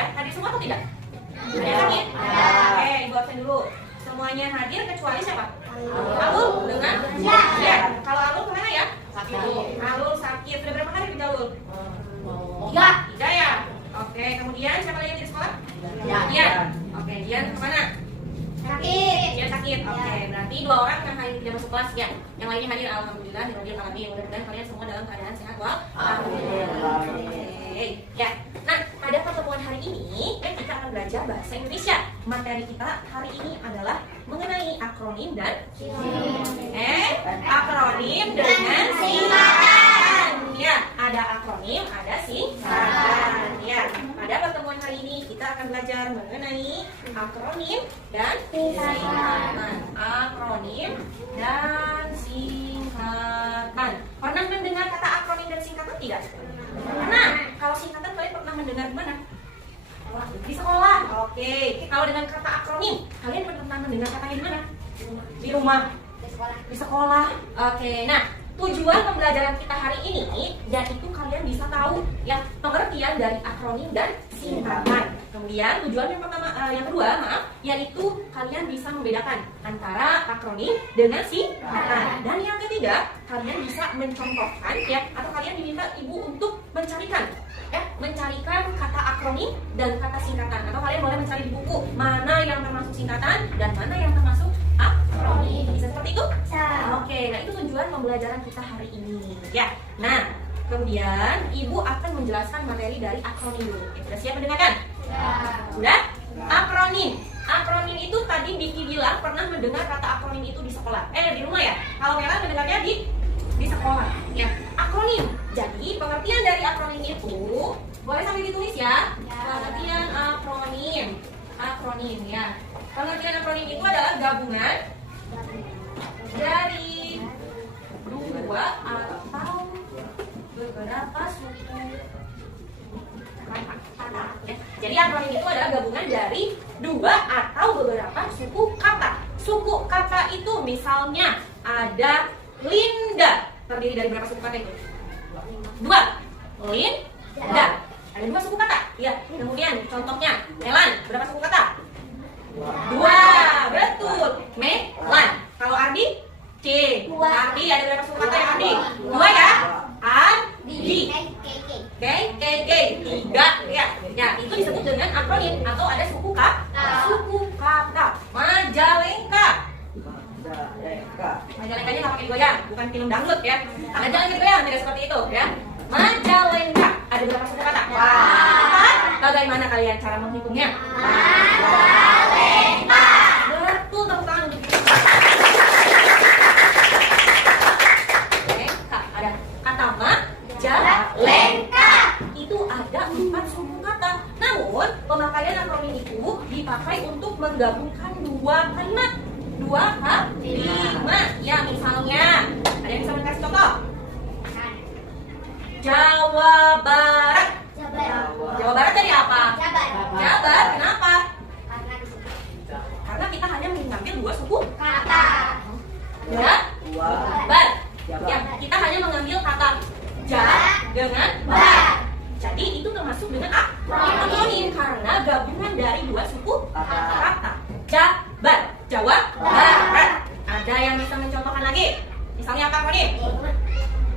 ya? Hadir semua atau tidak? Ada yang sakit? Oke, ibu absen dulu. Semuanya hadir kecuali siapa? Alul dengan? Ya. Kalau Alul kemana ya? Sakit. Alul sakit. Sudah berapa hari di Alul? 3 ya. Oke, kemudian siapa lagi yang di sekolah? Dian. Oke, Dian kemana? Dia sakit. Oke, berarti 2 orang yang hari ini tidak masuk kelas ya. Yang lainnya hadir, alhamdulillah, alhamdulillah. Mudah-mudahan kalian semua dalam keadaan sehat walafiat. Oke. Ya. Nah, pada pertemuan hari ini kita akan belajar bahasa Indonesia. Materi kita hari ini adalah mengenai akronim dan akronim dengan singkatan. Ya, ada akronim, ada singkatan. Ya, pada pertemuan hari ini kita akan belajar mengenai akronim dan singkatan. Akronim dan singkatan. Pernah mendengar kata akronim dan singkatan tidak? Pernah. Kalau singkatan kalian pernah mendengar di mana? Di sekolah. Oke. Kalau dengan kata akronim, kalian pernah mendengar katanya di mana? Di rumah. Di sekolah. Oke. Nah, tujuan pembelajaran kita hari ini yaitu kalian bisa tahu ya pengertian dari akronim dan singkatan. Kemudian tujuan yang kedua, yaitu kalian bisa membedakan antara akronim dengan singkatan. Dan yang ketiga, kalian bisa mencontohkan ya, atau kalian diminta ibu untuk mencarikan kata akronim dan kata singkatan. Atau kalian boleh mencari di buku mana yang termasuk singkatan dan mana yang termasuk akronim. Bisa seperti itu? Oke, nah itu tujuan pembelajaran kita hari ini ya. Nah, kemudian ibu akan menjelaskan materi dari akronim dulu. Sudah siap mendengarkan? Sudah? Akronim. Akronim itu tadi Diki bilang pernah mendengar kata akronim itu di sekolah. Di rumah ya. Kalau Mela mendengarnya di sekolah. Ya. Akronim. Jadi pengertian dari akronim itu boleh sambil ditulis ya. Pengertian akronim. Akronim ya. Pengertian akronim itu adalah gabungan dari 2 atau beberapa suku kata. Ya. Jadi akronim itu adalah gabungan dari 2 atau beberapa suku kata. Suku kata itu misalnya ada Linda. Terdiri dari berapa suku kata itu? 2. Linda. Ada 2 suku kata. Ya. Kemudian contohnya Melan. Berapa suku kata? 2. Betul. Melan. Kalau Ardi? C. Ardi ada berapa suku kata ya Ardi? 2 ya. Ardi. K. 3 ya. Ya, itu disebut dengan akronim atau ada suku kata. Suku kata. Majalengka. Majalengkanya nggak pakai digoyang, bukan film dangdut ya. Majalengka digoyang tidak seperti itu ya. Majalengka ada berapa suku kata? 4. Bagaimana kalian cara menghitungnya? Majalengka. Betul, tepuk tangan untuk kita. Ada kata Majalengka. Itu ada 4 suku kata. Namun pemakaian akronim itu dipakai untuk menggabungkan 2 kalimat. 2 kalimat. Ya, misalnya ada yang bisa kasih contoh? Jawa Barat. Jawa Barat jadi apa? Jabar. Kenapa? Karena kita hanya mengambil 2 suku kata. Jabar. Ya, kita hanya mengambil kata ja dengan bar. Jadi itu termasuk dengan akronim karena gabungan dari 2 suku kata. Jabar, Jawa Barat. Ada yang bisa mencontohkan lagi? Misalnya apa akronim?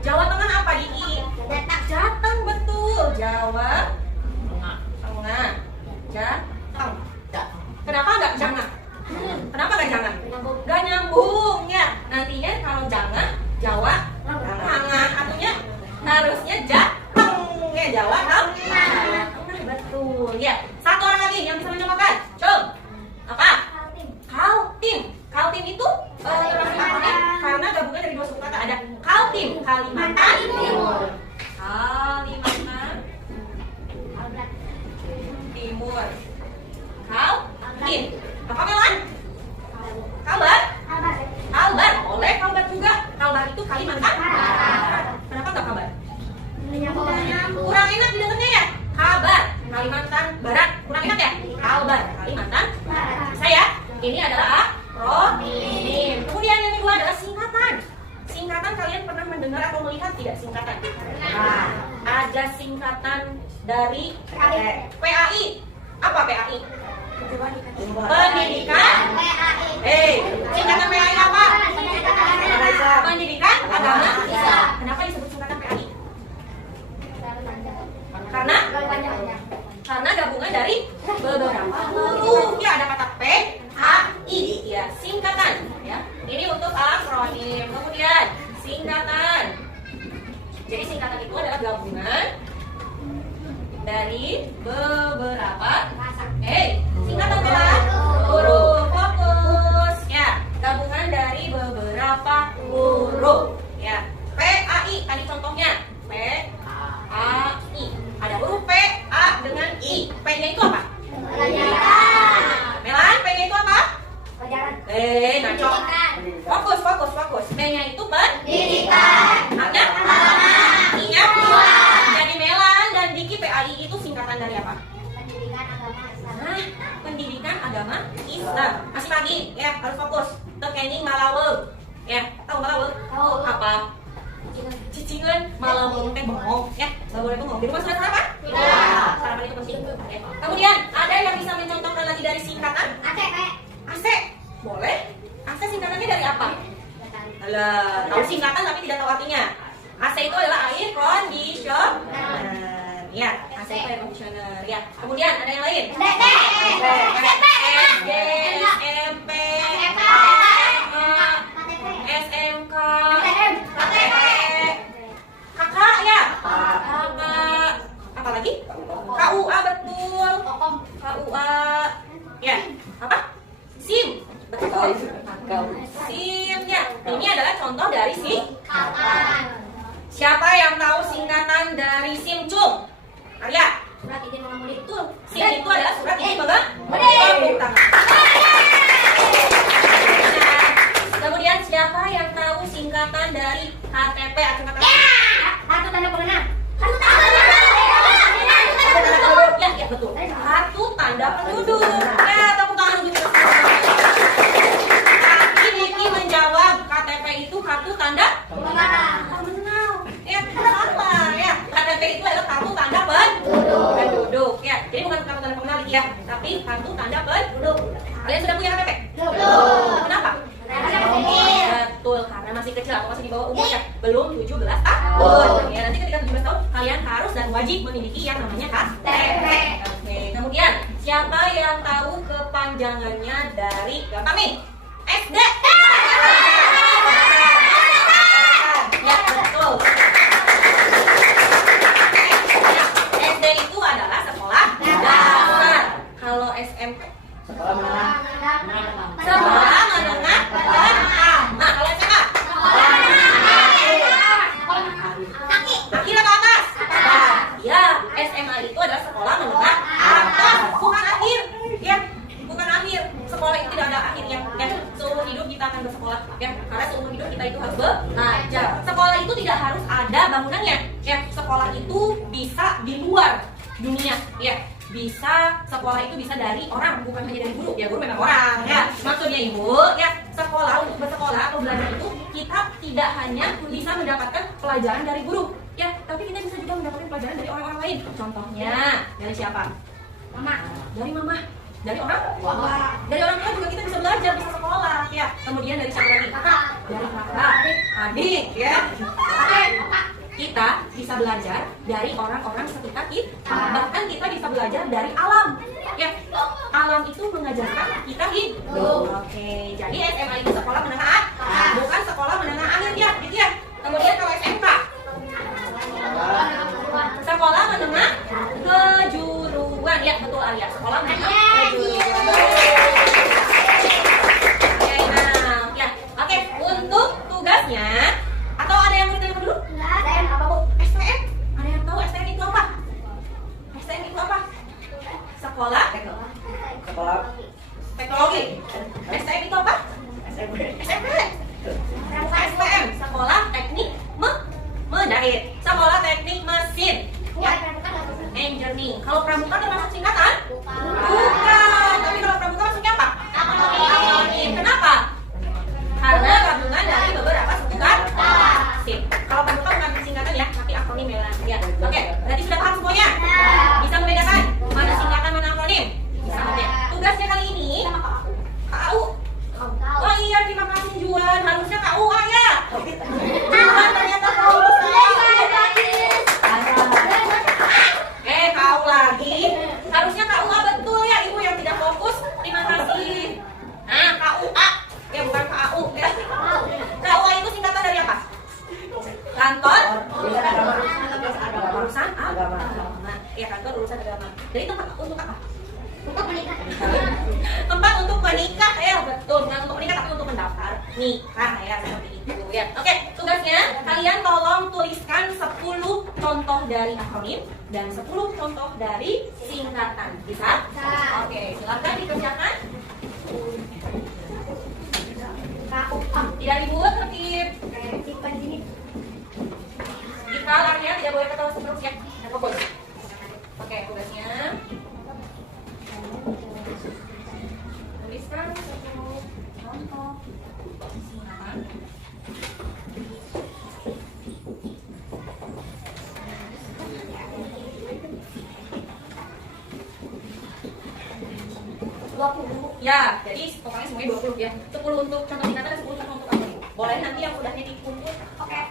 Jawa Tengah apa Diki? Jateng, betul. Jawa Tengah. Jateng. Kenapa nggak jangan? Kenapa nggak jangan? Nggak nyambung ya. Nantinya kalau jangan Jawa Tengah, artinya harusnya Jateng ya. Jawa Tengah. Betul ya. Satu orang lagi yang bisa mencontohkan. Coba. Apa? Kaltim. Kaltim itu termasuk akronim karena gabungan dari 2 suku kata. Ada Kaltim, Kalimantan Timur. Kalimantan Timur. Kaltim. Apa Melan? Kalbar? Kalbar. Boleh Kalbar juga. Kalbar itu Kalimantan Barat. Kenapa nggak Kalbar? Kurang enak didengarnya ya? Kalbar, Kalimantan Barat. Kurang enak ya? Kalbar, Kalimantan Barat. Saya, ini adalah akronim. Kemudian yang kedua adalah singkatan. Singkatan kalian pernah mendengar atau melihat tidak singkatan? Nah, ada singkatan dari PAI. Apa PAI? Pendidikan. Singkatan PAI apa? Pendidikan Agama Islam. Kenapa disebut singkatan PAI? Karena gabungan dari beberapa huruf. Ya, ada kata PAI. Ya, singkatan. Ya, ini untuk akronim. Kemudian singkatan. Jadi singkatan itu adalah gabungan dari beberapa singkatan adalah huruf. Fokus. Ya, gabungan dari beberapa huruf. Ya, PAI tadi contohnya. PAI. Ada huruf P, A dengan I. P-nya itu apa? Melan, P-nya itu apa? Ngaco. Fokus. P-nya itu pendidikan. A-nya I-nya jadi Melan dan Diki. PAI itu singkatan dari apa? Pendidikan Agama Islam. Masih pagi, ya harus fokus. Tekening Malaweung. Ya, tahu Malaweung? Tahu. Apa? Cicingan Malaweung teh bengong. Ya, nggak boleh bengong. Di rumah sudah sarapan? Tidak. Sarapan itu penting. Ya. Kemudian ada yang bisa mencontohkan lagi dari singkatan? AC. Boleh. AC singkatannya dari apa? Alah, tahu singkatan tapi tidak tahu artinya. AC itu adalah air conditioner. Ya, AC itu air conditioner. Ya. Kemudian ada yang lain? SD, SMP, SMK, kakak ya, kakak, apa lagi? KUA betul. KUA, ya, apa? SIM, betul. SIM ya. Ini adalah contoh dari singkatan. Siapa yang tahu singkatan dari SIM Cum? Arya. Surat izin mengemudi. Betul. SIM itu adalah surat izin mengemudi. Kemudian siapa yang tahu singkatan dari KTP? Kartu tanda pengenal. Ya, betul. Kartu tanda penduduk. Ya, tepuk tangan untuk Diki menjawab KTP itu kartu tanda pengenal. Ya, salah ya. KTP itu adalah kartu tanda penduduk. Ya, jadi bukan kartu tanda pengenal ya, tapi kartu tanda penduduk. Kalian sudah punya KTP? Kenapa? Betul, karena masih kecil atau masih di bawah umur ya, belum 17 tahun. Ya, nanti ketika 17 tahun kalian harus dan wajib memiliki yang namanya KTP. Oke, kemudian siapa yang tahu kepanjangannya dari gampang nih? SD. Ya, betul. SD itu adalah sekolah dasar. Kalau SMP sekolah menengah. Sekolah menengah. Nah, kalau SMA akhir atau atas? Ya, SMA itu adalah sekolah menengah atas, bukan akhir. Ya, bukan akhir. Sekolah itu tidak ada akhirnya. Ya, seumur hidup kita akan bersekolah. Ya, karena seumur hidup kita itu harus belajar. Sekolah itu tidak harus ada bangunannya. Ya, sekolah itu bisa di luar dunia. Ya, bisa sekolah itu bisa dari orang, bukan hanya dari guru. Ya, guru memang orang. Ya, maksudnya ibu, ya sekolah untuk bersekolah atau belajar itu kita tidak hanya bisa mendapatkan pelajaran dari guru. Ya, tapi kita bisa juga mendapatkan pelajaran dari orang-orang lain. Contohnya dari siapa? Mama. Dari mama. Dari orang tua. Dari orang tua juga kita bisa belajar, bisa sekolah. Ya. Kemudian dari siapa lagi? Kakak. Dari kakak. Adik. Ya. Kita bisa belajar dari orang-orang sekitar kita. Bahkan kita bisa belajar dari alam. Ya, alam itu mengajarkan kita hidup. Oke, jadi SMA itu sekolah menengah atas, bukan sekolah menengah akhir ya, gitu ya. Kemudian kalau SMK, sekolah menengah kejuruan. Ya, betul Arya, sekolah menengah kejuruan. Oke, nah, ya, oke. Untuk tugasnya, atau ada yang mau ditanya dulu? STM apa bu? STM? Ada yang tahu STM itu apa? STM itu apa? Sekolah teknologi. STM itu apa? SMP. STM, sekolah teknik menjahit, sekolah teknik mesin. Ya. Engineering. Kalau pramuka termasuk singkatan? Bukan. Tapi kalau pramuka maksudnya apa? Akronim. Kenapa? Karena gabungan dari beberapa suku kata. Sip. Kalau pramuka bukan singkatan ya, tapi akronim ya. Oke, berarti sudah paham semuanya? Bisa membedakan mana singkatan mana akronim? menikah ya, betul. Bukan untuk menikah tapi untuk mendaftar nikah ya, seperti itu ya. Oke, tugasnya kalian tolong tuliskan 10 contoh dari akronim dan 10 contoh dari singkatan. Bisa? Oke, silakan dikerjakan. Tidak ribut, tertib. Jika larinya tidak boleh ketawa terus ya. Dan fokus. Oke, tugasnya tuliskan 10 contoh singkatan. Ya, jadi totalnya semuanya 20 ya. 10 untuk contoh singkatan dan 10 contoh untuk akronim. Boleh nanti yang udahnya dikumpul. Oke.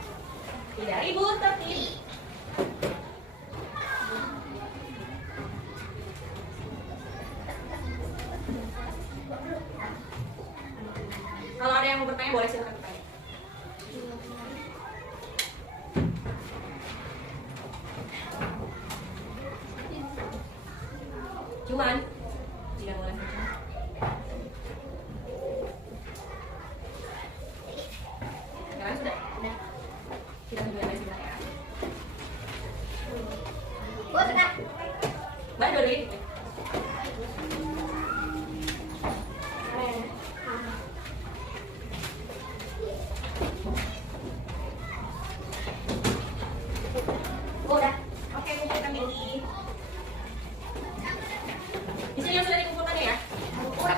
Tidak ribut, tertib. Kalau ada yang mau bertanya boleh silakan bertanya. Cuman tidak boleh. Sekarang sudah. Kita tunggu lagi sudah ya. Mbak dulu ini. Udah. Oke, kumpulkan ini. Di sini yang sudah dikumpulkannya ya. Udah.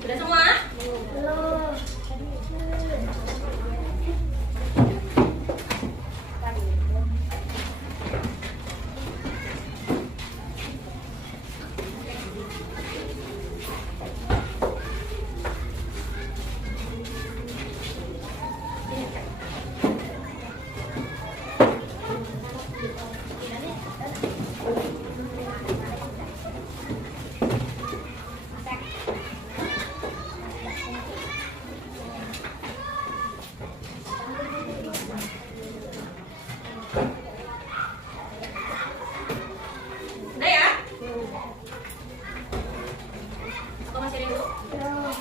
Sudah semua? Udah ya? Atau masih ada yang dulu?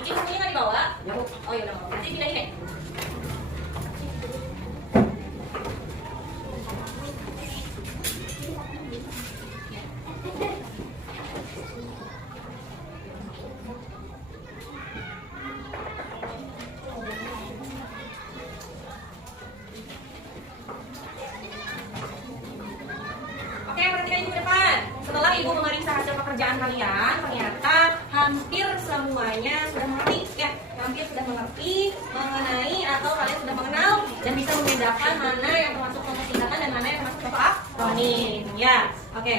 Ini semuanya nggak dibawa? Oh ya udah mau. Nanti pindahin deh. Oke, perhatikan ibu depan. Setelah ibu memeriksa hasil pekerjaan kalian, ternyata hampir semuanya sudah mengerti ya. Hampir sudah mengerti mengenai atau kalian sudah mengenal dan bisa membedakan mana yang termasuk contoh singkatan dan mana yang termasuk contoh akronim ya. Oke,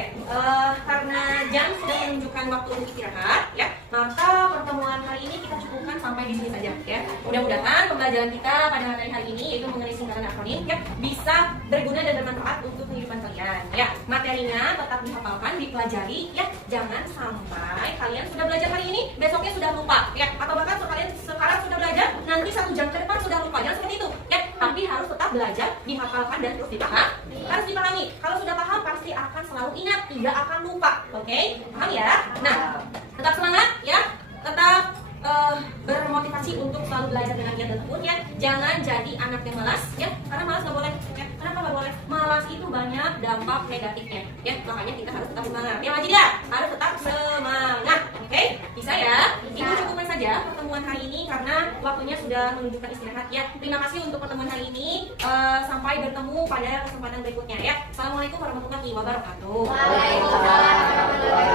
karena jam sudah menunjukkan waktu untuk istirahat ya, maka pertemuan hari ini kita cukupkan sampai di sini saja ya. Mudah-mudahan pembelajaran kita pada hari ini yaitu mengenai singkatan akronim ya bisa berguna dan bermanfaat untuk kehidupan kalian ya. Materinya tetap dihafalkan, dipelajari ya. Jangan sampai kalian sudah belajar hari ini besoknya sudah lupa ya, atau bahkan kalian sekarang sudah belajar nanti 1 jam ke depan sudah lupa. Jangan seperti itu ya. Tapi harus tetap belajar, dihafalkan dan terus dipahami. Harus dipahami. Kalau sudah paham pasti akan selalu ingat, tidak akan lupa. Oke? Paham ya? Nah, tetap semangat ya. Tetap bermotivasi untuk selalu belajar dengan giat dan tekun ya. Jangan jadi anak yang malas ya. Karena malas nggak boleh ya. Kenapa nggak boleh? Malas itu banyak dampak negatifnya ya. Makanya kita harus tetap semangat. Ya Majid ya, harus tetap semangat. Oke? Bisa ya? Ibu cukupkan saja pertemuan hari ini karena waktunya sudah sudah menunjukkan istirahat ya. Terima kasih untuk pertemuan hari ini. Sampai bertemu pada kesempatan berikutnya ya. Assalamualaikum warahmatullahi wabarakatuh. Waalaikumsalam warahmatullahi wabarakatuh.